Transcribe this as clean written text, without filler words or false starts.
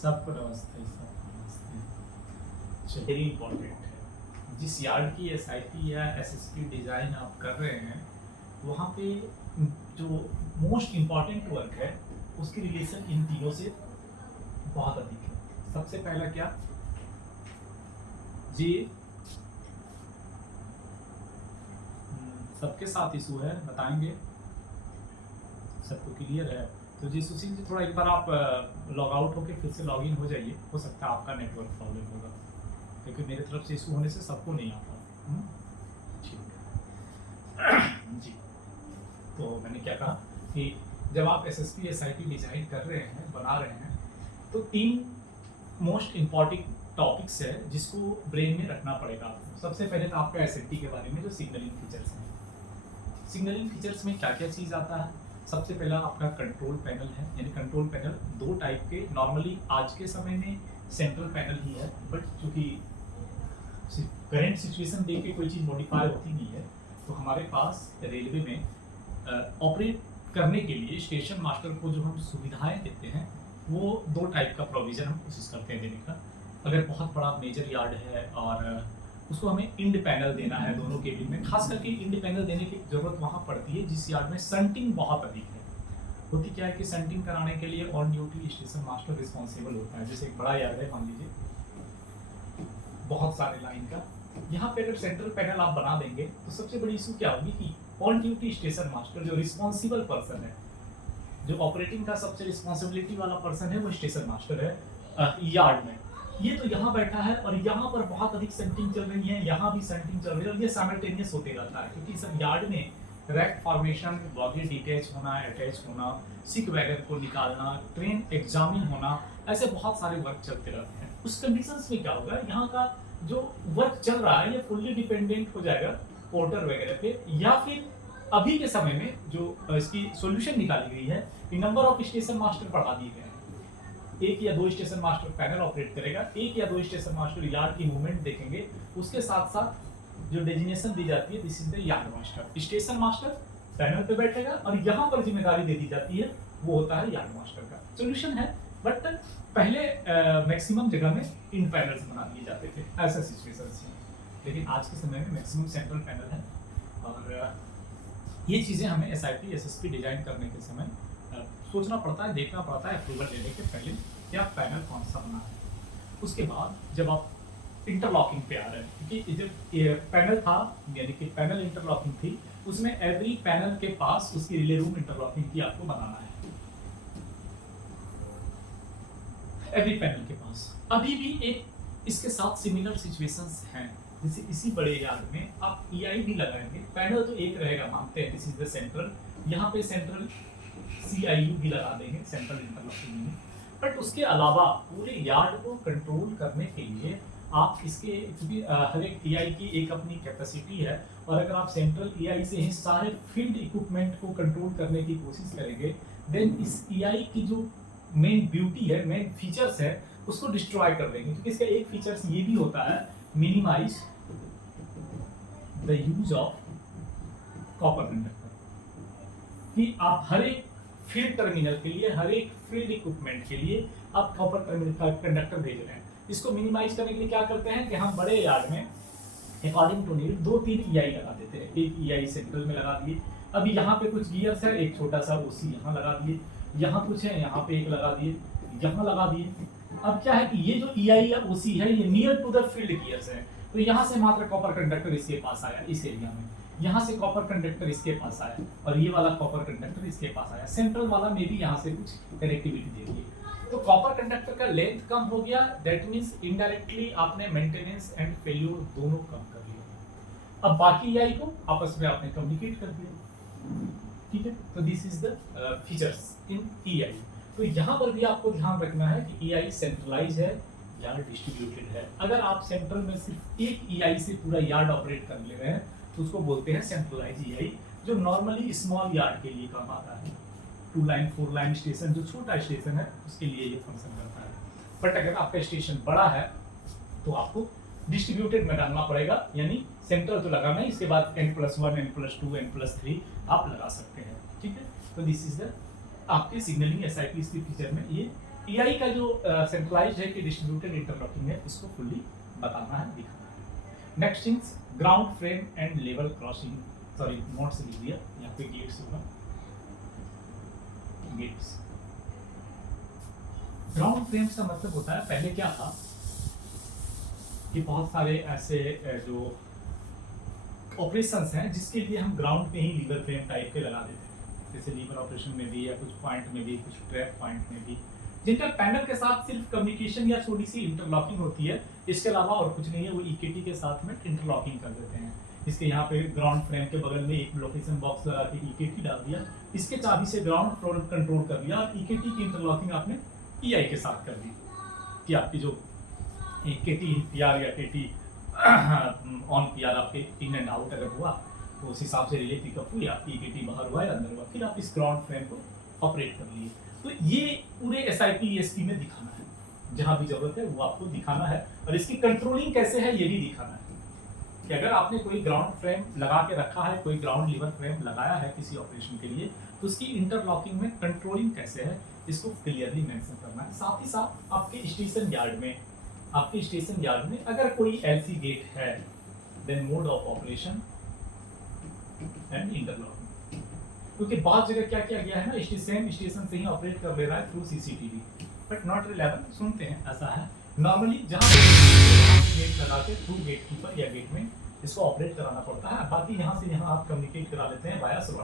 सबको नमस्ते, सबको नमस्ते। वेरी इंपॉर्टेंट है, जिस यार्ड की एसआईपी या एसएसपी डिज़ाइन आप कर रहे हैं, वहाँ पे जो मोस्ट इम्पॉर्टेंट वर्क है उसकी रिलेशन इन तीनों से बहुत अधिक है। सबसे पहला क्या जी, सबके साथ इशू है, बताएंगे सबको क्लियर है? तो जी सुशील जी, थोड़ा एक बार आप लॉग आउट होकर फिर से लॉग इन हो जाइए, हो सकता है आपका नेटवर्क प्रॉब्लम होगा, क्योंकि मेरी तरफ से इशू होने से सबको नहीं आता। ठीक है जी। तो मैंने क्या कहा कि जब आप एसएसपी एसआईपी डिजाइन कर रहे हैं, बना रहे हैं, तो 3 मोस्ट इम्पॉर्टेंट टॉपिक्स है जिसको ब्रेन में रखना पड़ेगा आपको। सबसे पहले तो आपका एसएसपी के बारे में जो सिग्नलिंग फीचर्स हैं, सिग्नलिंग फीचर्स में क्या क्या चीज़ आता है। सबसे पहला आपका कंट्रोल पैनल है, यानी कंट्रोल पैनल 2 टाइप के नॉर्मली आज के समय में सेंट्रल पैनल ही है, बट चूंकि करंट सिचुएशन देख के कोई चीज़ मॉडिफाई होती नहीं है, तो हमारे पास रेलवे में ऑपरेट करने के लिए स्टेशन मास्टर को जो हम सुविधाएं देते हैं, वो 2 टाइप का प्रोविज़न हम कोशिश करते हैं देने का। अगर बहुत बड़ा मेजर यार्ड है और उसको हमें इंड पैनल देना है दोनों केबिन में, खास करके इंड पैनल देने की जरूरत वहाँ पड़ती है जिस यार्ड में संटिंग बहुत अधिक है। होती क्या है कि संटिंग कराने के लिए on duty station master responsible होता है। जैसे एक बड़ा यार्ड है, मान लीजिए बहुत सारे लाइन का, यहाँ पे अगर सेंट्रल पैनल आप बना देंगे तो सबसे बड़ी इशू क्या होगी कि ऑन ड्यूटी स्टेशन मास्टर जो रिस्पॉन्सिबल पर्सन है, जो ऑपरेटिंग का सबसे रिस्पॉन्सिबिलिटी वाला पर्सन है, वो स्टेशन मास्टर है यार्ड में। ये तो यहाँ बैठा है और यहाँ पर बहुत अधिक सेंटिंग चल रही है, यहाँ भी सेंटिंग चल रही है, और ये साइमल्टेनियस होते रहता है, क्योंकि सब यार्ड में रैक फॉर्मेशन, बॉगी डिटैच होना, अटैच होना, सिक वैगन को निकालना, ट्रेन एग्जामिन होना, ऐसे बहुत सारे वर्क चलते रहते हैं। उस कंडीशंस में क्या होगा, यहाँ का जो वर्क चल रहा है ये फुल्ली डिपेंडेंट हो जाएगा पोर्टर वगैरह पे, या फिर अभी के समय में जो इसकी सॉल्यूशन निकाली गई है, नंबर ऑफ स्टेशन मास्टर बढ़ा दिए गए हैं। 1 या 2 स्टेशन मास्टर पैनल ऑपरेट करेगा, 1 या 2 स्टेशन मास्टर यार्ड की मूवमेंट देखेंगे, उसके साथ साथ जो डेजिग्नेशन दी जाती है, this is the yard master. Station master panel पे बैठेगा और यहाँ पर जिम्मेदारी दे दी जाती है, वो होता है यार्ड मास्टर का। सॉल्यूशन है, बट पहले मैक्सिमम जगह में इन पैनल्स बना दिए जाते थे, ऐसा सिचुएशन है। लेकिन आज के समय में मैक्सिमम सेंट्रल पैनल है, और ये चीज़ें हमें एसआईपी एसएसपी डिजाइन करने के समय सोचना पड़ता है, देखना पड़ता है अप्रूवल लेने के पहले क्या पैनल कौन सा बना है। उसके बाद जब आप इंटरलॉकिंग पे आ रहे हैं, क्योंकि जब ये पैनल था, यानी कि पैनल इंटरलॉकिंग थी, उसमें एवरी पैनल के पास उसकी रिले रूम इंटरलॉकिंग की आपको बनाना है, एवरी पैनल के पास। अभी भी एक इसके साथ सिमिलर सिचुएशंस हैं, जैसे इसी बड़े यार्ड में आप ईआई भी लगाएंगे, पैनल तो एक रहेगा, मानते हैं दिस इज द सेंट्रल, यहाँ पे सेंट्रल सीआईयू भी लगा देंगे, सेंट्रल इंटरलॉकिंग यूनिट। बट उसके अलावा पूरे यार्ड को कंट्रोल करने के लिए आप इसके, क्योंकि हर एक ईआई की एक अपनी कैपेसिटी है, और अगर आप सेंट्रल ईआई से ही सारे फील्ड इक्विपमेंट को कंट्रोल करने की कोशिश करेंगे, देन इस ईआई की जो मेन ब्यूटी है, मेन फीचर्स है, उसको डिस्ट्रॉय कर देंगे। क्योंकि इसका एक फीचर्स ये भी होता है, minimize the use of copper conductor, कि आप हर एक फील्ड टर्मिनल के लिए, हर एक फील्ड इक्विपमेंट के लिए आप कॉपर कंडक्टर भेज रहे हैं। इसको मिनिमाइज करने के लिए क्या करते हैं कि हम बड़े यार्ड में अकॉर्डिंग टू नीड 2-3 ईआई लगा देते हैं। एक ईआई सेंट्रल में लगा दिए, अभी यहाँ पे कुछ गियर्स है, एक छोटा सा ओसी यहाँ लगा दिए, यहाँ कुछ है, यहाँ पे एक लगा दिए, यहाँ लगा दिए। अब क्या है कि ये जो ईआई या ओसी है, ये near to the field gears है, तो यहाँ से मात्र कॉपर कंडक्टर इसके पास आया, इस एरिया में, यहाँ से कॉपर कंडक्टर इसके पास आया, और ये वाला कॉपर कंडक्टर इसके पास आया, सेंट्रल वाला में भी यहाँ से कुछ कनेक्टिविटी दे दी। तो कॉपर कंडक्टर का लेंथ कम हो गया, दैट मींस इनडायरेक्टली आपने मेंटेनेंस एंड फेल्योर दोनों कम कर लिया। अब बाकी ईआई को आपस में आपने कम्युनिकेट कर दिया, ठीक है। तो this is the features in EI. तो यहाँ पर भी आपको ध्यान रखना है कि ईआई सेंट्रलाइज है या डिस्ट्रीब्यूटेड है। अगर आप सेंट्रल में सिर्फ एक ईआई से पूरा यार्ड ऑपरेट कर ले रहे हैं, तो उसको बोलते हैं सेंट्रलाइज ईआई, जो नॉर्मली स्मॉल यार्ड के लिए काम आता है। 2 लाइन 4 लाइन स्टेशन, जो छोटा स्टेशन है, उसके लिए ये फंक्शन करता है। बट अगर आपका स्टेशन बड़ा है तो आपको डिस्ट्रीब्यूटेड में डालना पड़ेगा, यानी सेंट्रल तो लगाना है, इसके बाद n+1 n+2 n+3 आप लगा सकते हैं, ठीक है। तो दिस इज द आपके सिग्नलिंग एसआईपी इसके फीचर में ये ईआई का जो सेंट्रलाइज्ड है कि डिस्ट्रीब्यूटेड इंटरलॉकिंग है, इसको फुल्ली बताना है, दिखाना है। Next things ground frame and level crossing, sorry note से लिख दिया, यहाँ पे गेट्स होगा, गेट्स। ग्राउंड फ्रेम्स का मतलब होता है, पहले क्या था कि बहुत सारे ऐसे जो ऑपरेशंस हैं जिसके लिए हम ग्राउंड पे ही लीवर फ्रेम टाइप के लगा देते हैं, जैसे लीवर ऑपरेशन में भी या कुछ पॉइंट में भी, कुछ ट्रैप पॉइंट में भी, जिनका पैनल के साथ सिर्फ कम्युनिकेशन या थोड़ी सी इंटरलॉकिंग होती है, इसके अलावा और कुछ नहीं है, वो ईकेटी के साथ में इंटरलॉकिंग कर देते हैं। इसके यहाँ पे ग्राउंड फ्रेम के बगल में एक लोकेशन बॉक्स लगा के ईकेटी डाल दिया, इसके चाबी से ग्राउंड फ्लोर कंट्रोल कर लिया और ईकेटी की इंटरलॉकिंग आपने ईआई के साथ कर दी कि आपकी जो केटी पीआर या केटी ऑन पीआर आपके इन एंड आउट अगर हुआ तो उस हिसाब से रिले पिकअप हुई, आपकी केटी बाहर हुआ या अंदर हुआ, फिर आप इस ग्राउंड फ्रेम को ऑपरेट कर लिए। तो ये पूरे SIP में दिखाना है, जहाँ भी जरूरत है वो आपको दिखाना है, और इसकी कंट्रोलिंग कैसे है ये भी दिखाना है कि अगर आपने कोई ग्राउंड फ्रेम लगा के रखा है, कोई ग्राउंड लीवर फ्रेम लगाया है किसी ऑपरेशन के लिए, तो उसकी इंटरलॉकिंग में कंट्रोलिंग कैसे है इसको क्लियरली मेंशन करना है। साथ ही साथ आपके स्टेशन यार्ड में अगर कोई LC गेट है, then mode of operation and interlocking, क्योंकि बहुत जगह क्या किया गया है ना, स्टेशन से ही ऑपरेट कर ले रहा है through CCTV, but not relevant. सुनते हैं ऐसा है नॉर्मली जहाँ गेट लगा के थ्रू गेट कीपर या गेट में इसको ऑपरेट कराना पड़ता है, बाकी यहाँ से यहाँ आप कम्युनिकेट करा लेते हैं वाया